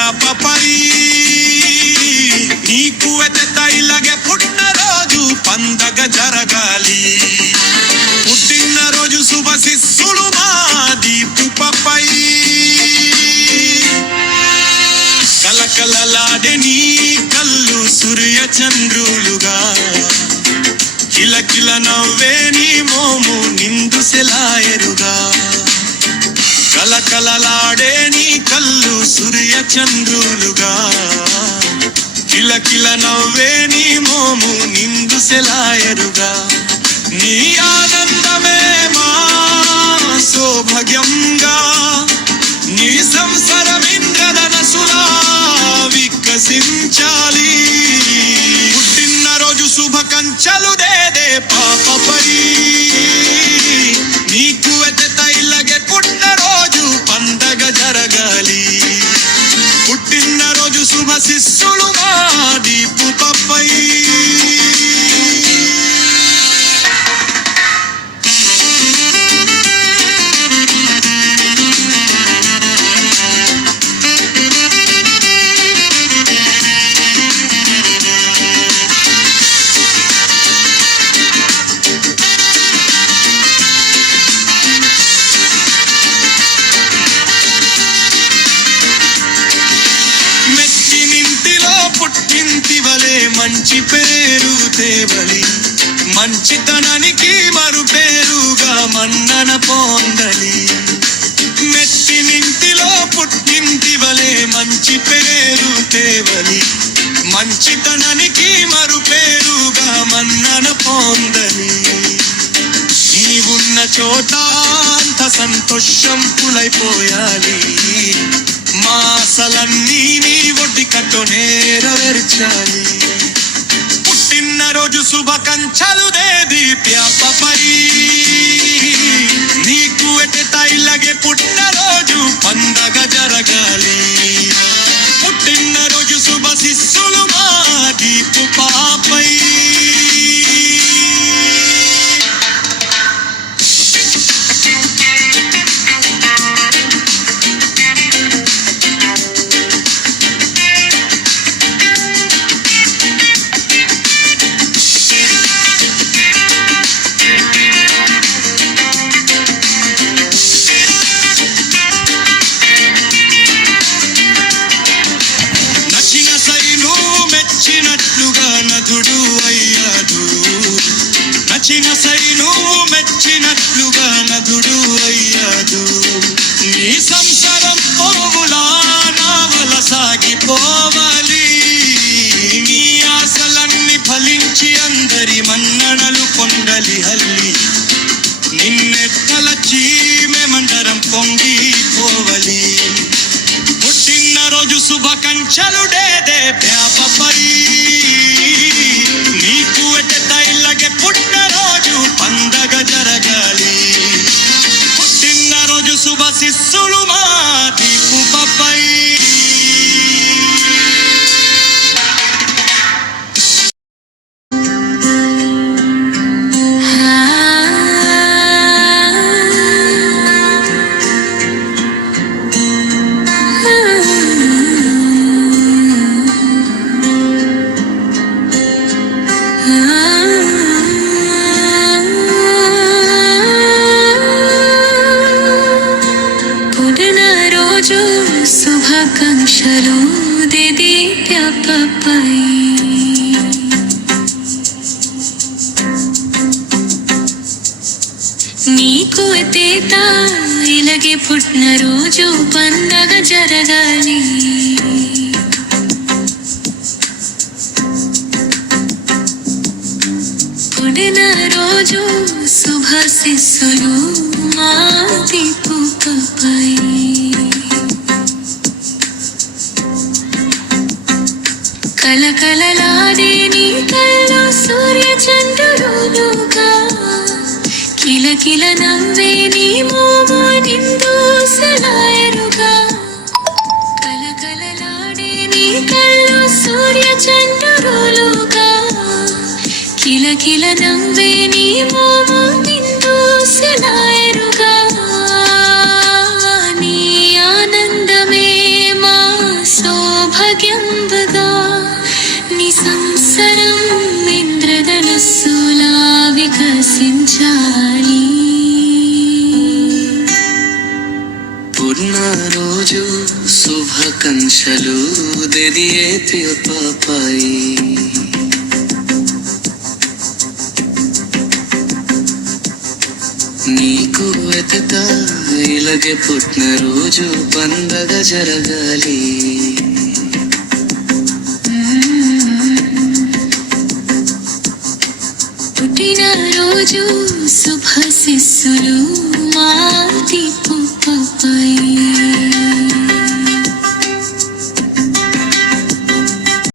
ಪ್ಯಾಪಪೈ నీకు ఎత్తైలగే పుట్టినరోజు పండగ జరగాలి పుట్టినరోజు శుభ శిస్సులు మా దీపుపై కలకలలాడే నీ కళ్ళు సూర్య చంద్రులుగా కిలకిల నవ్వే నీ మోము నిండు సెలాయరుగా కలకలలాడే నీ కళ్ళు సూర్య చంద్రులుగా కిలకిల నవ్వే నీ మోము నిండు సెలాయరుగా నీ ఆనందమే మా సౌభాగ్యంగా నీ సంసారం ఇంద్రధనసులా వికసించాలి పుట్టినరోజు శుభ కంచెలు దేదే పాపపై నీకు ఎత్తైలగే పుట్టినరోజు పండగ జరగాలి పుట్టినరోజు శుభ శిస్సులు మా దీపుపై పుట్టింటివలే మంచి పేరు తేవలి మంచితనానికి మరు పేరుగా మన్నన పొందలి మెట్టినింటిలో పుట్టింటివలే మంచి పేరు తేవలి మంచితనానికి మరు పేరుగా మన్నన పొందలి నీవున్న చోట అంత సంతోషం పులైపోయాలి మాసలన్నీ నీ ఒడ్డి కట్టు నెరవేర్చాలి పుట్టినరోజు శుభ కంచెలు దేది ప్యాపపై నీకు ఎత్తైలగే పుట్టినరోజు పండగ జరగాలి పుట్టినరోజు శుభ శిస్సులు మా దీపుపై నచ్చిన సైను మెచ్చినట్లుగా నదుడు అయ్యాదు నీ సంసారం పోవులా నావల సాగిపోవాలి నీ ఆశలన్నీ ఫలించి అందరి మన్ననలు పొందలి హల్లి నిన్నెత్తలచి మేమందరం పొంగిపోవాలి పుట్టినరోజు శుభ కంచెలు దేదే ప్యాపపై నీకు ఎత్తైలగే పుట్టినరోజు పండగ జరగాలి పుట్టినరోజు శుభ శిస్సులు మా దీపుపై శుభాకాంక్షలు దేది ప్యాపపై నీకు ఎత్తైలగే పుట్టినరోజు పండగ జరగాలి పుట్టినరోజు శుభ శిస్సులు మా దీపుపై కలకలలాడే నీ కళ్ళు సూర్య చంద్రులుగా కిలకిల నవ్వే నీ మోము నిండు సెలాయరుగా కలకలలాడే నీ కళ్ళు సూర్య చంద్రులుగా కిలకిల నవ్వే నీ మోము నిండు సెలాయరుగా నీ ఆనందమే మా సో భాగ్యంబగా నీ సంసరం ఇంద్రధనస్సులా వికసించాలి. పుట్టినరోజు శుభాకాంక్షలు దేదియే ప్రియ పాపాయి. నీకు ఎతట ఇలాగే పుట్టినరోజు పండగ జరగాలి. పుట్టినరోజు శుభ శిస్సులు మాటి